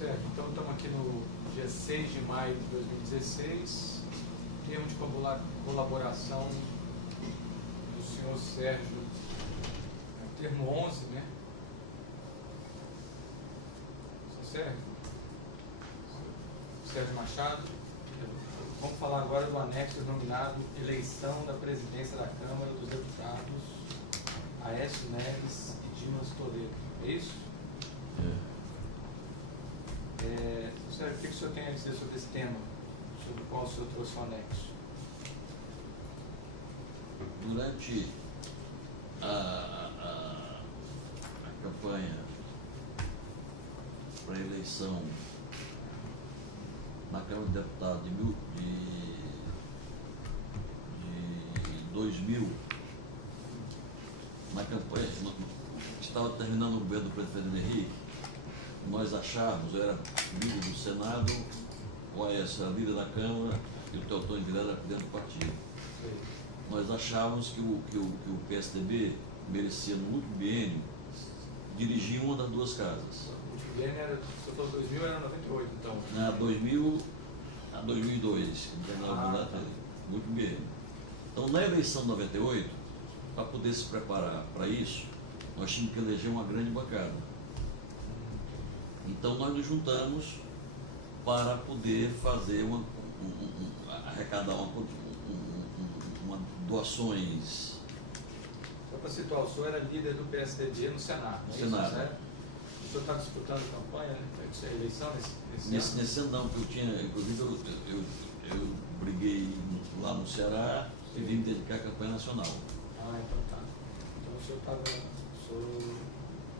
Certo, então estamos aqui no dia 6 de maio de 2016, termo de colaboração do senhor Sérgio, termo 11, né? Sérgio Machado. Vamos falar agora do anexo denominado Eleição da Presidência da Câmara dos Deputados, Aécio Neves e Dimas Toledo. É isso? Sérgio, o que o senhor tem a dizer sobre esse tema, sobre o qual o senhor trouxe o anexo? Durante a campanha para a eleição na Câmara de Deputados de 2000, na campanha, estava terminando o governo do prefeito Henrique, nós achávamos, eu era líder do Senado, o Aécio era líder da Câmara e o Teotônio Vilela era presidente do partido. Sim. Nós achávamos que o PSDB merecia, no último biênio, dirigir uma das duas casas. O último biênio era, se eu falou 2000, era 98, então. Na 2000 a 2002, no último biênio. Então, na eleição de 98, para poder se preparar para isso, nós tínhamos que eleger uma grande bancada. Então, nós nos juntamos para poder fazer arrecadar doações. Só para situar, o senhor era líder do PSDB no Senado, não é Senado. isso, certo? O senhor está disputando campanha, né? A eleição nesse ano? Nesse ano não, porque eu tinha, inclusive eu briguei lá no Ceará e vim me dedicar à campanha nacional. Ah, então tá. Então o senhor estava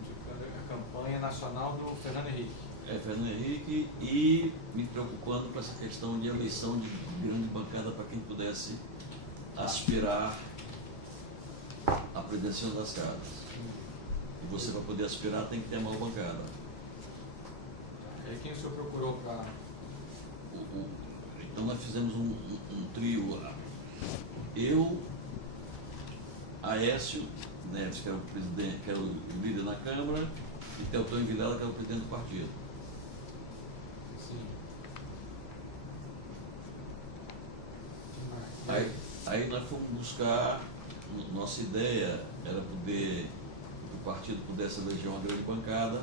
indicando a campanha nacional do Fernando Henrique. Fernando Henrique, e me preocupando com essa questão de eleição de grande bancada para quem pudesse aspirar à presidência das casas. E você, para poder aspirar, tem que ter a maior bancada. E aí quem o senhor procurou para... Então nós fizemos um trio lá. Eu, Aécio Neves, que era o presidente, que era o líder na Câmara, e Teotônio Vilela, que era o presidente do partido. Sim. Aí nós fomos buscar, nossa ideia era poder, que o partido pudesse eleger uma grande bancada,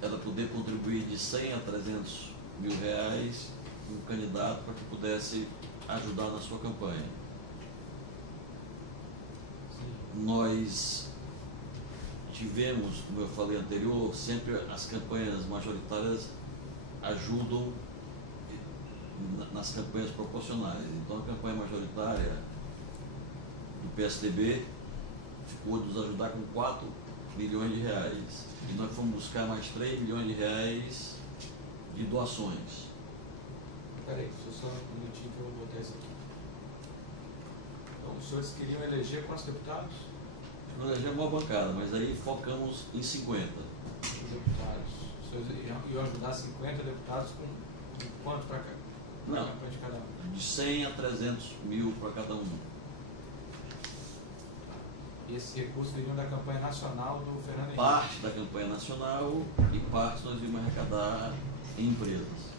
era poder contribuir de 100 a 300 mil reais com um candidato para que pudesse ajudar na sua campanha. Sim. Nós tivemos, como eu falei anterior, sempre as campanhas majoritárias ajudam nas campanhas proporcionais. Então a campanha majoritária do PSDB ficou de nos ajudar com 4 milhões de reais. E nós fomos buscar mais 3 milhões de reais de doações. Peraí, só um minutinho que eu vou botar isso aqui. Então, os senhores queriam eleger quantos deputados? Nós elegemos uma bancada, mas aí focamos em 50. Deputados. Os senhores iam ajudar 50 deputados com quanto para cá? Não, De cada um. de 100 a 300 mil para cada um. E esses recursos viriam da campanha nacional do Fernando Henrique? Parte da campanha nacional e parte nós íamos arrecadar em empresas.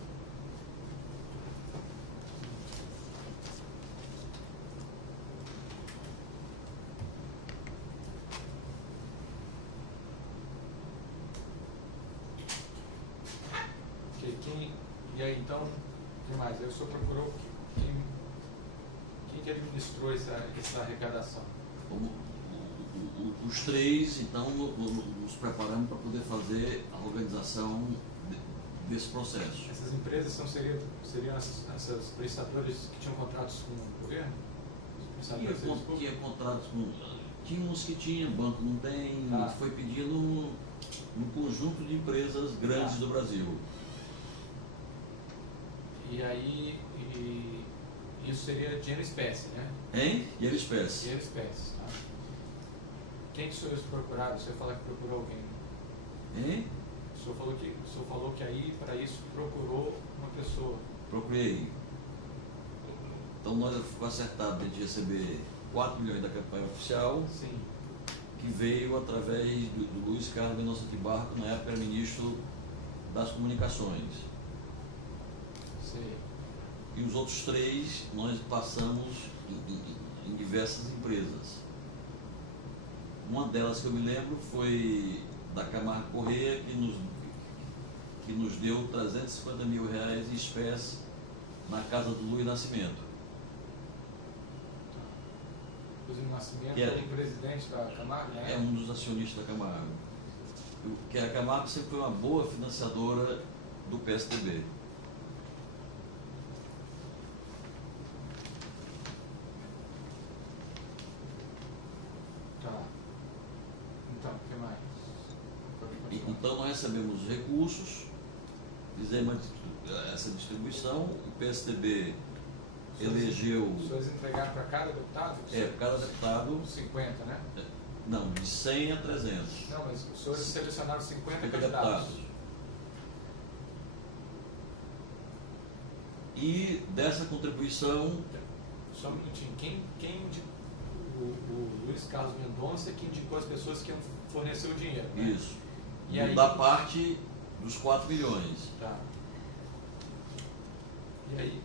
E aí, então, o que mais? Aí o senhor procurou quem que administrou essa arrecadação? Os três, então, nos preparamos para poder fazer a organização desse processo. Essas empresas seriam essas prestadoras que tinham contratos com o governo? Tinha contratos com... Tinha uns que tinham, banco não tem, foi pedindo um conjunto de empresas grandes do Brasil. E aí, isso seria dinheiro espécie, né? Hein? Dinheiro espécie. Dinheiro espécie, tá? Quem que os senhores procuraram? O senhor falou que procurou alguém? Hein? O senhor falou que aí, para isso, procurou uma pessoa. Procurei. Então nós ficamos acertados de a gente receber 4 milhões da campanha oficial. Sim. Que veio através do Luiz Carlos Mendonça de Barro, que na época era ministro das comunicações. Sei. E os outros 3 nós passamos em diversas empresas. Uma delas que eu me lembro foi da Camargo Correia, que nos deu R$350 mil em espécie na casa do Luiz Nascimento. Luiz Nascimento Que é o presidente da Camargo, né? É um dos acionistas da Camargo. Que a Camargo sempre foi uma boa financiadora do PSDB. Tá. Então, o que mais? Então nós recebemos os recursos, fizemos essa distribuição, o PSDB elegeu... Os senhores entregaram para cada deputado? Cada deputado... 50, né? Não, de 100 a 300. Não, mas os senhores selecionaram 50 deputados. candidatos. E dessa contribuição... Só um minutinho. Quem o Luiz Carlos Mendonça que indicou as pessoas que iam fornecer o dinheiro, né? Isso. E aí, da parte dos 4 milhões. Tá. E aí?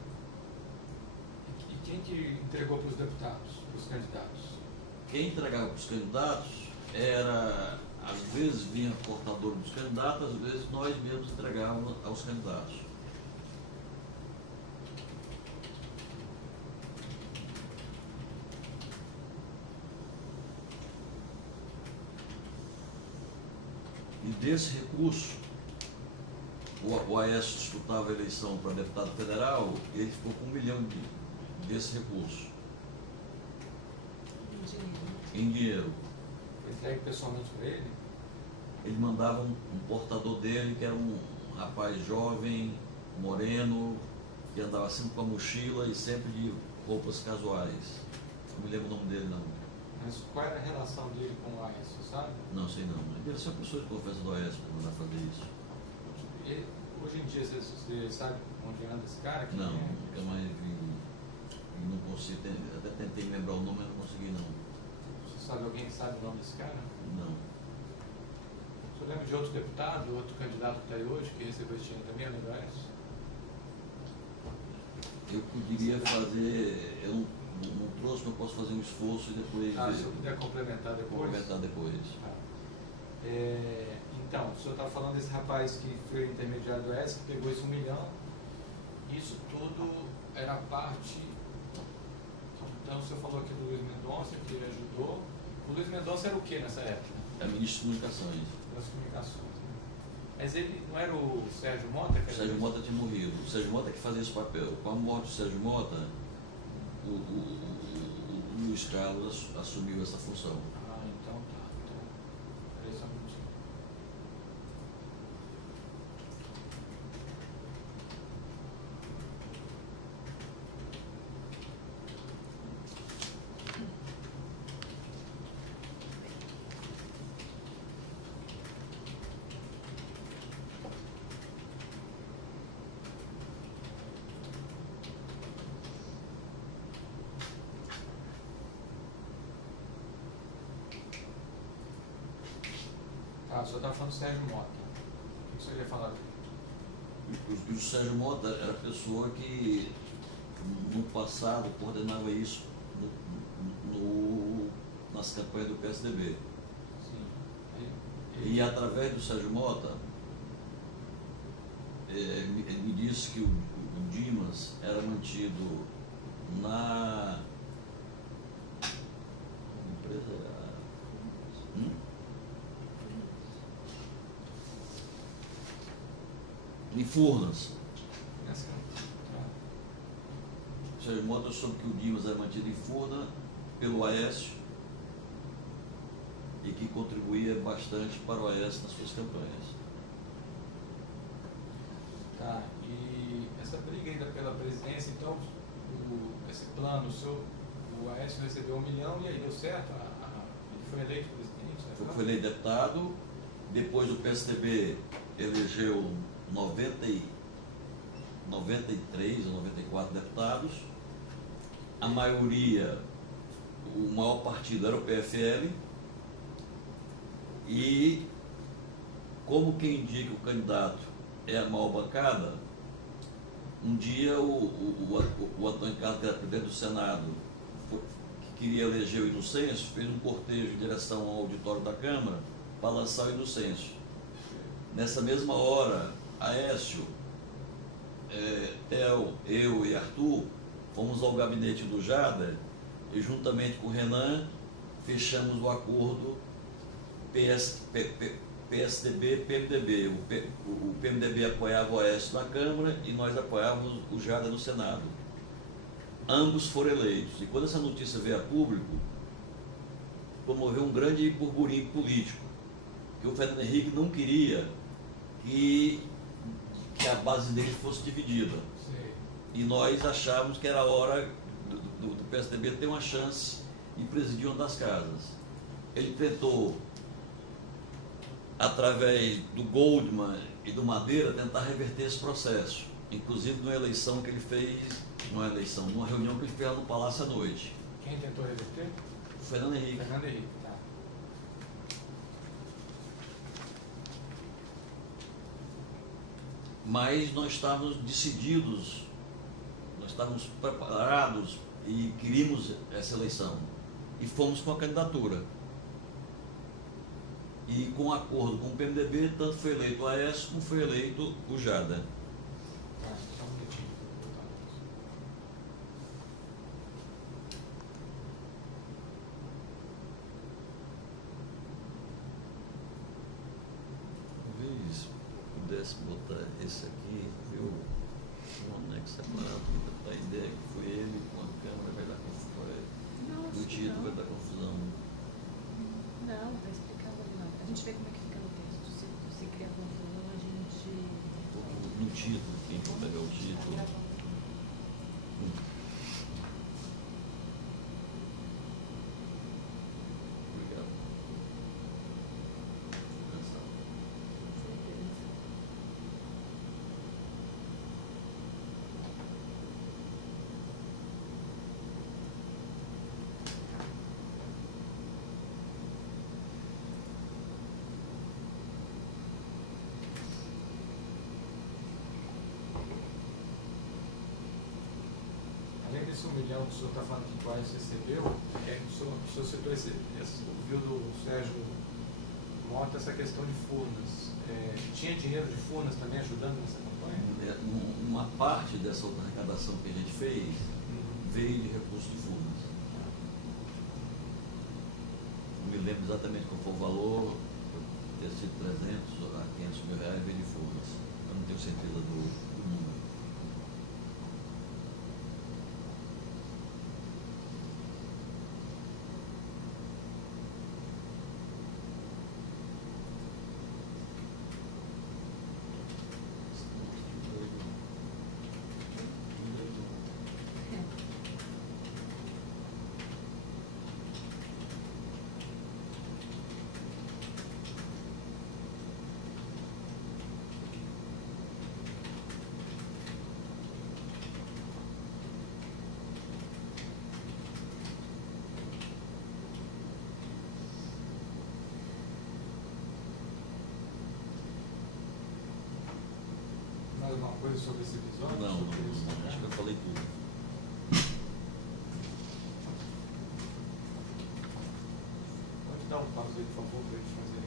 E quem que entregou para os deputados, para os candidatos? Quem entregava para os candidatos era, às vezes vinha portador dos candidatos, às vezes nós mesmos entregávamos aos candidatos. E desse recurso, o Aécio disputava a eleição para deputado federal e ele ficou com 1 milhão desse recurso. Em dinheiro. Foi entregue pessoalmente para ele? Ele mandava um portador dele, que era um rapaz jovem, moreno, que andava sempre com a mochila e sempre de roupas casuais. Não me lembro o nome dele, não. Mas qual era a relação dele com o Aécio, sabe? Não sei não. Ele deve ser uma pessoa de confiança do Aécio para mandar fazer isso. Hoje em dia, você sabe onde anda esse cara? Não, nunca mais vi. E não consigo, até tentei lembrar o nome, mas não consegui não. Você sabe, alguém sabe o nome desse cara? Não. Você lembra de outro deputado, outro candidato que está aí hoje, que recebeu esse dinheiro também, além do Aécio? Eu poderia fazer, eu não trouxe, mas eu posso fazer um esforço e depois... Se eu puder complementar depois. Complementar depois. Tá. Então, o senhor estava falando desse rapaz que foi intermediário do Aécio, que pegou esse 1 milhão. Isso tudo era parte... Então, o senhor falou aqui do Luiz Mendonça, que ele ajudou. O Luiz Mendonça era o que nessa época? É ministro de Comunicações. Das comunicações. Né? Mas ele não era o Sérgio Mota? O Sérgio Mota tinha morrido. O Sérgio Mota que fazia esse papel. Com a morte do Sérgio Mota, o Luiz Carlos assumiu essa função. Então tá. Então, peraí só um minutinho. O senhor estava falando do Sérgio Mota. O que o senhor ia falar dele? O Sérgio Mota era a pessoa que, no passado, coordenava isso nas campanhas do PSDB. Sim. E, através do Sérgio Mota, ele me disse que o Dimas era mantido na empresa... em Furnas. O Sérgio Mota soube que o Dimas era mantido em Furnas pelo Aécio e que contribuía bastante para o Aécio nas suas campanhas. Tá, e essa briga ainda pela presidência, então, esse plano, o Aécio recebeu 1 milhão e aí deu certo? Ele foi eleito presidente? Né? Foi eleito deputado, depois o PSDB elegeu 93 ou 94 deputados, a maioria, o maior partido era o PFL, e como quem indica o candidato é a maior bancada. Um dia o Antônio Carlos, que era presidente do Senado, que queria eleger o Inocêncio, fez um cortejo em direção ao auditório da Câmara para lançar o Inocêncio. Nessa mesma hora, Aécio, Theo, eu e Arthur fomos ao gabinete do Jader e, juntamente com o Renan, fechamos o acordo PSDB-PMDB. O PMDB apoiava o Aécio na Câmara e nós apoiávamos o Jader no Senado. Ambos foram eleitos. E quando essa notícia veio a público, promoveu um grande burburinho político, que o Fernando Henrique não queria que a base dele fosse dividida. Sim. E nós achávamos que era hora do PSDB ter uma chance de presidir uma das casas. Ele tentou, através do Goldman e do Madeira, tentar reverter esse processo. Inclusive numa eleição que ele fez, numa reunião que ele fez lá no Palácio à noite. Quem tentou reverter? O Fernando Henrique. Fernando Henrique, tá. Mas nós estávamos decididos, nós estávamos preparados e queríamos essa eleição. E fomos com a candidatura. E com acordo com o PMDB, tanto foi eleito o Aécio como foi eleito o Jader. Tá, só um minutinho. Vou botar isso. Talvez pudesse botar esse aqui, viu? Um anexo separado, para a ideia que foi ele com a Câmara, vai dar confusão. O título vai dar confusão. Não, está explicando ali não. A gente vê como é que fica no texto. Se cria confusão, a gente... No título, quem for pegar o título. Obrigado. Além desse 1 milhão que o senhor está falando que o Aécio recebeu, o senhor citou ouviu do Sérgio Mota essa questão de Furnas. Tinha dinheiro de Furnas também ajudando nessa campanha? Uma parte dessa arrecadação que a gente fez veio de recursos de Furnas. Não me lembro exatamente qual foi o valor, ter sido 300 a 500 mil reais, veio de Furnas. Eu não tenho certeza do número. Mais alguma coisa sobre esse episódio? Não, Sobre isso, né? acho que eu falei tudo. Pode dar um pausa aí, por favor, para a gente fazer